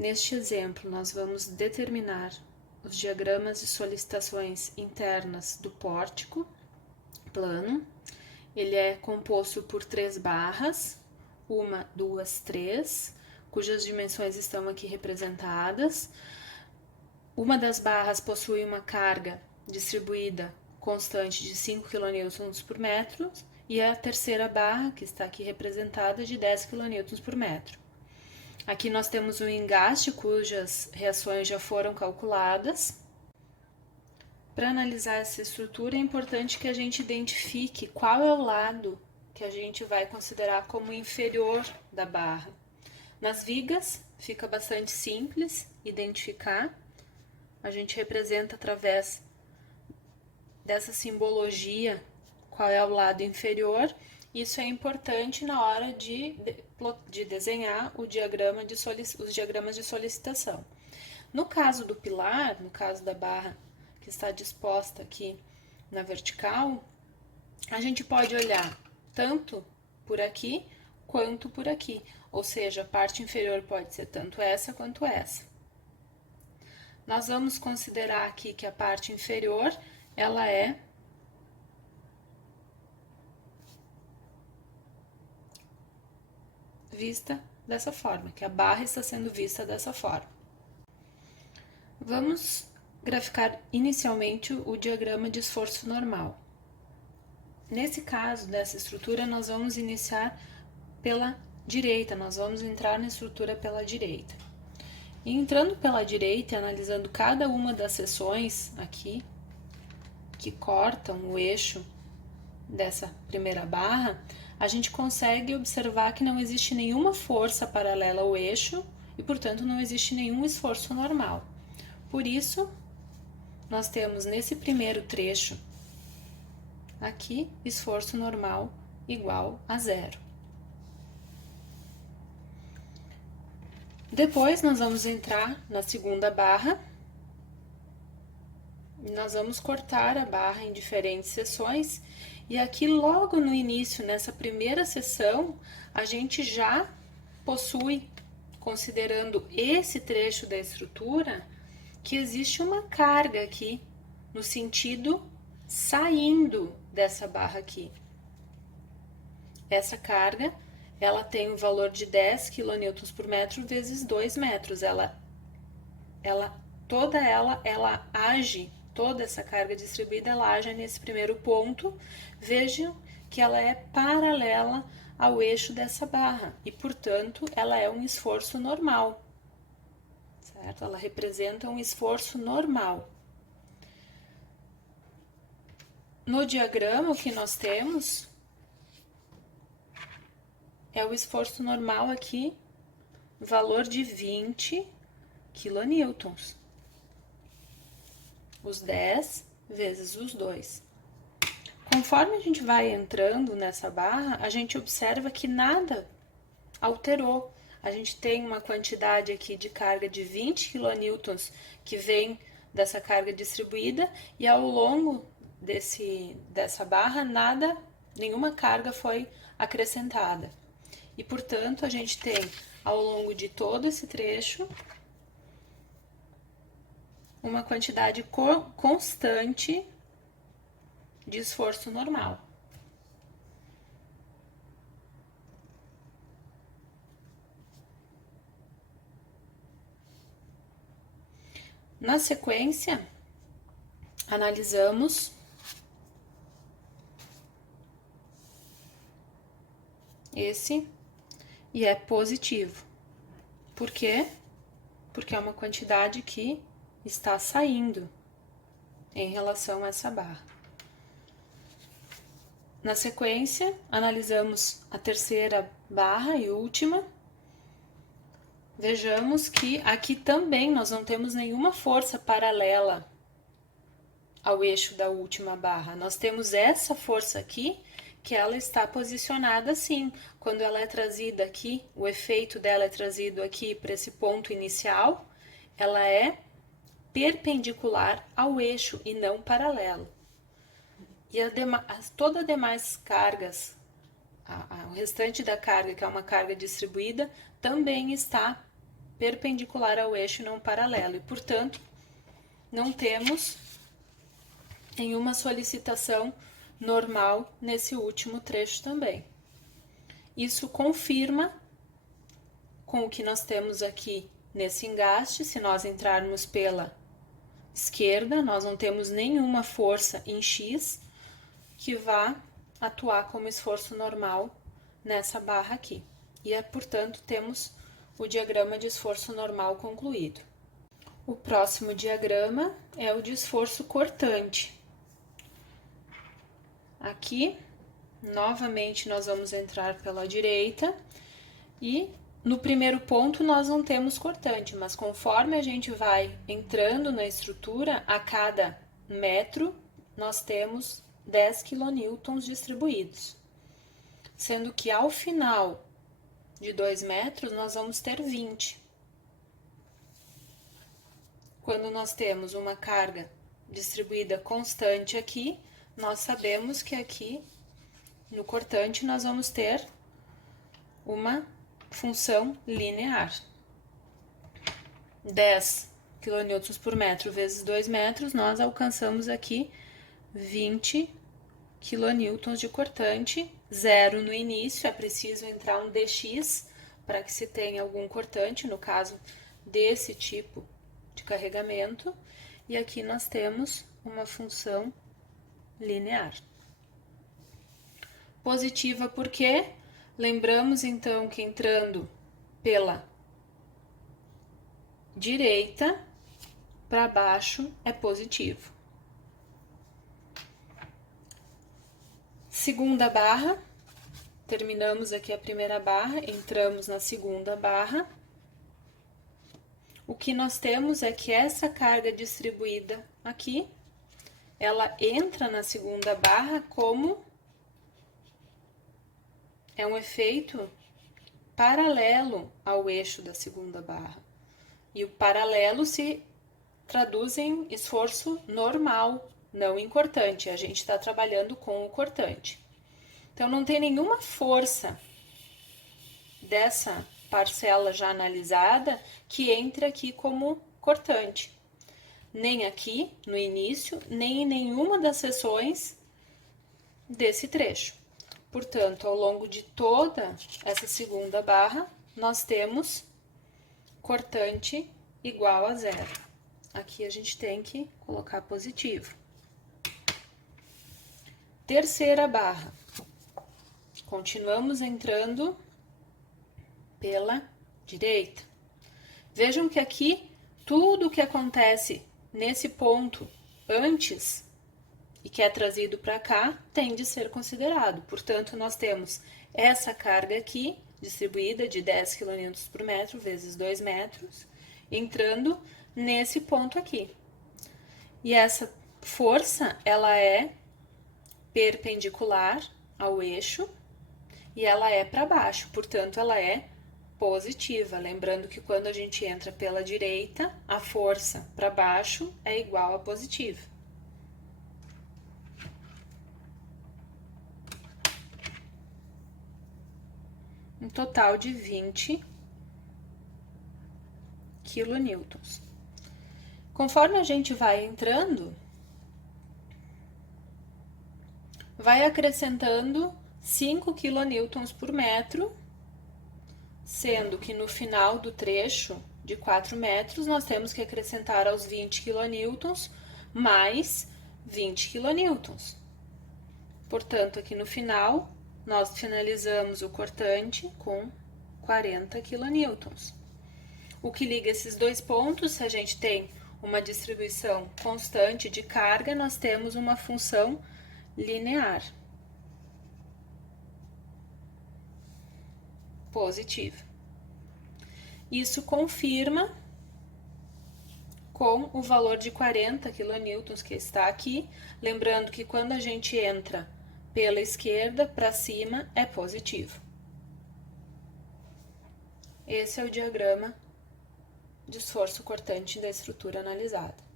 Neste exemplo, nós vamos determinar os diagramas de solicitações internas do pórtico plano. Ele é composto por 3 barras, 1, 2, 3, cujas dimensões estão aqui representadas. Uma das barras possui uma carga distribuída constante de 5 kN por metro e a terceira barra, que está aqui representada, de 10 kN por metro. Aqui nós temos um engaste cujas reações já foram calculadas. Para analisar essa estrutura, é importante que a gente identifique qual é o lado que a gente vai considerar como inferior da barra. Nas vigas, fica bastante simples identificar. A gente representa através dessa simbologia qual é o lado inferior. Isso é importante na hora de desenhar os diagramas de solicitação. No caso do pilar, no caso da barra que está disposta aqui na vertical, a gente pode olhar tanto por aqui quanto por aqui, ou seja, a parte inferior pode ser tanto essa quanto essa. Nós vamos considerar aqui que a parte inferior, ela é vista dessa forma, que a barra está sendo vista dessa forma. Vamos graficar inicialmente o diagrama de esforço normal. Nesse caso dessa estrutura, nós vamos iniciar pela direita, nós vamos entrar na estrutura pela direita. E entrando pela direita e analisando cada uma das seções aqui, que cortam o eixo dessa primeira barra, a gente consegue observar que não existe nenhuma força paralela ao eixo e, portanto, não existe nenhum esforço normal. Por isso, nós temos nesse primeiro trecho aqui esforço normal igual a 0. Depois, nós vamos entrar na segunda barra. Nós vamos cortar a barra em diferentes seções e aqui logo no início, nessa primeira seção, a gente já possui, considerando esse trecho da estrutura, que existe uma carga aqui, no sentido saindo dessa barra aqui. Essa carga, ela tem o valor de 10 kN por metro vezes 2 metros. Toda ela age, toda essa carga distribuída, ela age nesse primeiro ponto. Vejam que ela é paralela ao eixo dessa barra e, portanto, ela é um esforço normal. Certo? Ela representa um esforço normal. No diagrama, o que nós temos é o esforço normal aqui, valor de 20 kN. Os 10 vezes os 2. Conforme a gente vai entrando nessa barra, a gente observa que nada alterou. A gente tem uma quantidade aqui de carga de 20 kN que vem dessa carga distribuída e ao longo dessa barra nenhuma carga foi acrescentada. E, portanto, a gente tem ao longo de todo esse trecho uma quantidade constante de esforço normal. Na sequência, analisamos esse e é positivo. Por quê? Porque é uma quantidade que está saindo em relação a essa barra. Na sequência, analisamos a terceira barra e última. Vejamos que aqui também nós não temos nenhuma força paralela ao eixo da última barra. Nós temos essa força aqui, que ela está posicionada assim. Quando ela é trazida aqui, o efeito dela é trazido aqui para esse ponto inicial, ela é perpendicular ao eixo e não paralelo. E todas as demais cargas, o restante da carga, que é uma carga distribuída, também está perpendicular ao eixo e não paralelo, e, portanto, não temos nenhuma solicitação normal nesse último trecho também. Isso confirma com o que nós temos aqui nesse engaste. Se nós entrarmos pela esquerda, nós não temos nenhuma força em X que vá atuar como esforço normal nessa barra aqui. E, portanto, temos o diagrama de esforço normal concluído. O próximo diagrama é o de esforço cortante. Aqui, novamente, nós vamos entrar pela direita e no primeiro ponto nós não temos cortante, mas conforme a gente vai entrando na estrutura, a cada metro nós temos 10 kN distribuídos, sendo que ao final de 2 metros nós vamos ter 20. Quando nós temos uma carga distribuída constante aqui, nós sabemos que aqui no cortante nós vamos ter uma função linear. 10 kN por metro vezes 2 metros, nós alcançamos aqui 20 kN de cortante, zero no início, é preciso entrar um dx para que se tenha algum cortante, no caso desse tipo de carregamento, e aqui nós temos uma função linear. Positiva porque lembramos então que entrando pela direita para baixo é positivo. Segunda barra, terminamos aqui a primeira barra, entramos na segunda barra. O que nós temos é que essa carga distribuída aqui, ela entra na segunda barra como é um efeito paralelo ao eixo da segunda barra. E o paralelo se traduz em esforço normal, não em cortante. A gente está trabalhando com o cortante. Então, não tem nenhuma força dessa parcela já analisada que entre aqui como cortante. Nem aqui, no início, nem em nenhuma das seções desse trecho. Portanto, ao longo de toda essa segunda barra, nós temos cortante igual a zero. Aqui a gente tem que colocar positivo. Terceira barra. Continuamos entrando pela direita. Vejam que aqui tudo o que acontece nesse ponto antes e que é trazido para cá tem de ser considerado. Portanto, nós temos essa carga aqui, distribuída de 10 kN por metro vezes 2 metros, entrando nesse ponto aqui. E essa força, ela é perpendicular ao eixo e ela é para baixo, portanto, ela é positiva. Lembrando que quando a gente entra pela direita, a força para baixo é igual a positiva. Um total de 20 kN. Conforme a gente vai entrando, vai acrescentando 5 kN por metro, sendo que no final do trecho de 4 metros, nós temos que acrescentar aos 20 kN mais 20 kN. Portanto, aqui no final, nós finalizamos o cortante com 40 kN. O que liga esses dois pontos, se a gente tem uma distribuição constante de carga, nós temos uma função linear positiva. Isso confirma com o valor de 40 kN que está aqui, lembrando que quando a gente entra pela esquerda para cima é positivo. Esse é o diagrama de esforço cortante da estrutura analisada.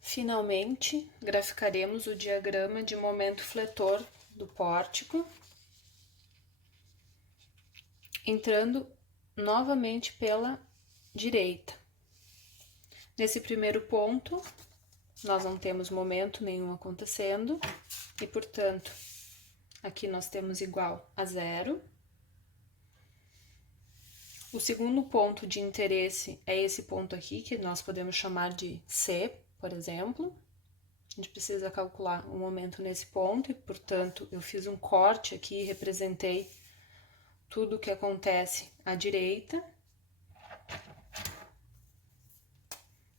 Finalmente, graficaremos o diagrama de momento fletor do pórtico, entrando novamente pela direita. Nesse primeiro ponto, nós não temos momento nenhum acontecendo e, portanto, aqui nós temos igual a 0. O segundo ponto de interesse é esse ponto aqui, que nós podemos chamar de C, por exemplo. A gente precisa calcular o momento nesse ponto e, portanto, eu fiz um corte aqui e representei tudo o que acontece à direita.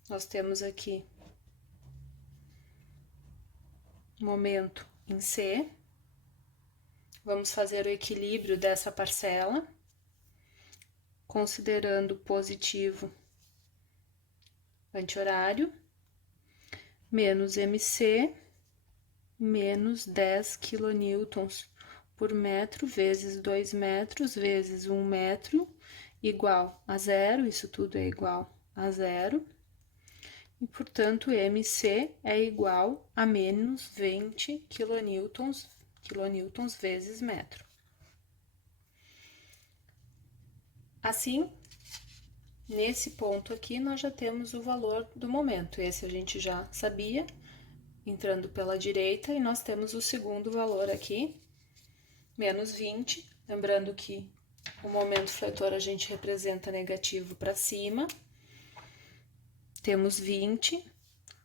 Nós temos aqui momento em C. Vamos fazer o equilíbrio dessa parcela, considerando positivo anti-horário, menos MC, menos 10 quilonewtons por metro, vezes 2 metros, vezes 1 metro, igual a 0, isso tudo é igual a 0. E, portanto, MC é igual a menos 20 quilonewtons vezes metro. Assim, nesse ponto aqui, nós já temos o valor do momento. Esse a gente já sabia, entrando pela direita, e nós temos o segundo valor aqui, menos 20. Lembrando que o momento fletor a gente representa negativo para cima. Temos 20.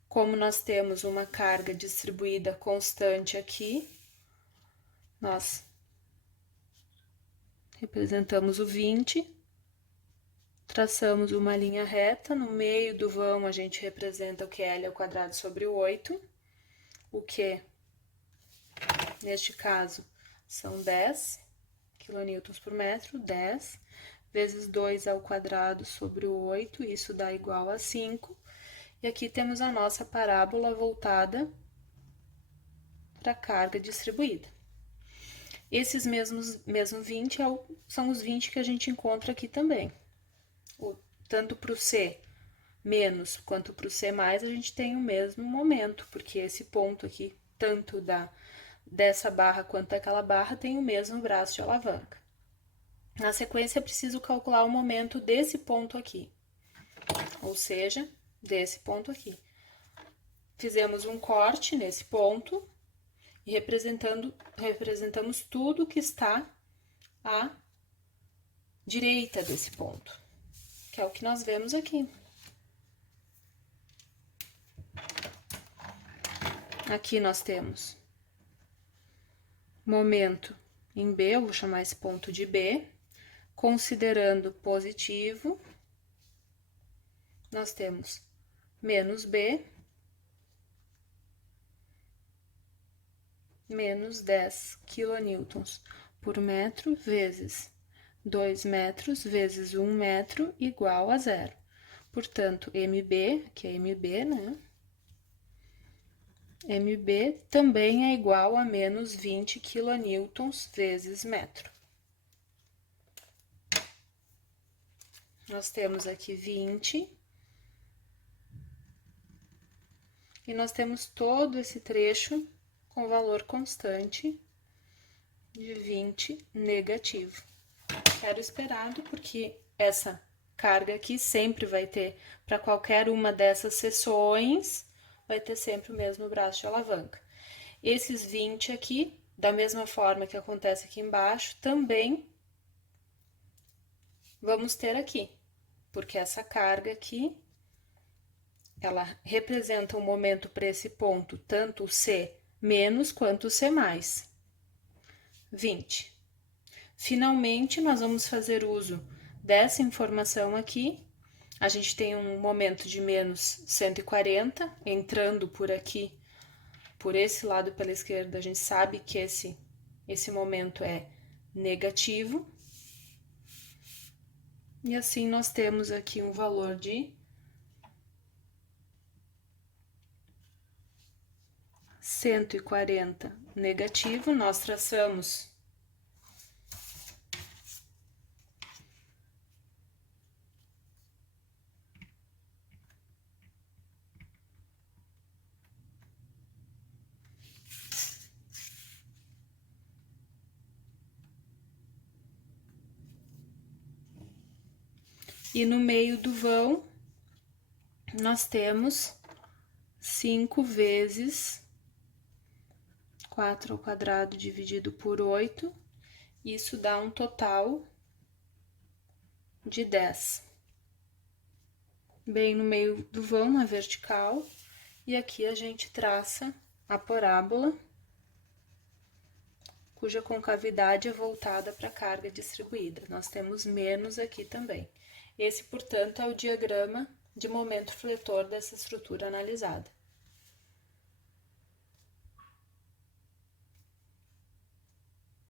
Como nós temos uma carga distribuída constante aqui, nós representamos o 20, traçamos uma linha reta, no meio do vão a gente representa o QL ao quadrado sobre 8, o que, neste caso, são 10 quilonewtons por metro, 10, vezes 2 ao quadrado sobre o 8, isso dá igual a 5, e aqui temos a nossa parábola voltada para a carga distribuída. Esses mesmo 20 são os 20 que a gente encontra aqui também. Tanto para o C menos quanto para o C mais, a gente tem o mesmo momento, porque esse ponto aqui, tanto dessa barra quanto daquela barra, tem o mesmo braço de alavanca. Na sequência, é preciso calcular o momento desse ponto aqui, ou seja, desse ponto aqui. Fizemos um corte nesse ponto e representamos tudo que está à direita desse ponto, que é o que nós vemos aqui. Aqui nós temos momento em B, eu vou chamar esse ponto de B, considerando positivo, nós temos menos B, menos 10 quilonewtons por metro, vezes 2 metros, vezes 1 metro, igual a 0. Portanto, MB, que é MB, né? MB também é igual a menos 20 quilonewtons vezes metro. Nós temos aqui 20. E nós temos todo esse trecho com valor constante de 20 negativo. Era esperado porque essa carga aqui sempre vai ter, para qualquer uma dessas seções, vai ter sempre o mesmo braço de alavanca. Esses 20 aqui, da mesma forma que acontece aqui embaixo, também vamos ter aqui, porque essa carga aqui, ela representa um momento para esse ponto, tanto o C menos quanto o C mais. 20. Finalmente, nós vamos fazer uso dessa informação aqui. A gente tem um momento de menos 140, entrando por aqui, por esse lado pela esquerda, a gente sabe que esse momento é negativo. E assim nós temos aqui um valor de 140 negativo. Nós traçamos E no meio do vão, nós temos 5 vezes 4 ao quadrado dividido por 8, isso dá um total de 10. Bem no meio do vão, na vertical, e aqui a gente traça a parábola, cuja concavidade é voltada para a carga distribuída. Nós temos menos aqui também. Esse, portanto, é o diagrama de momento fletor dessa estrutura analisada.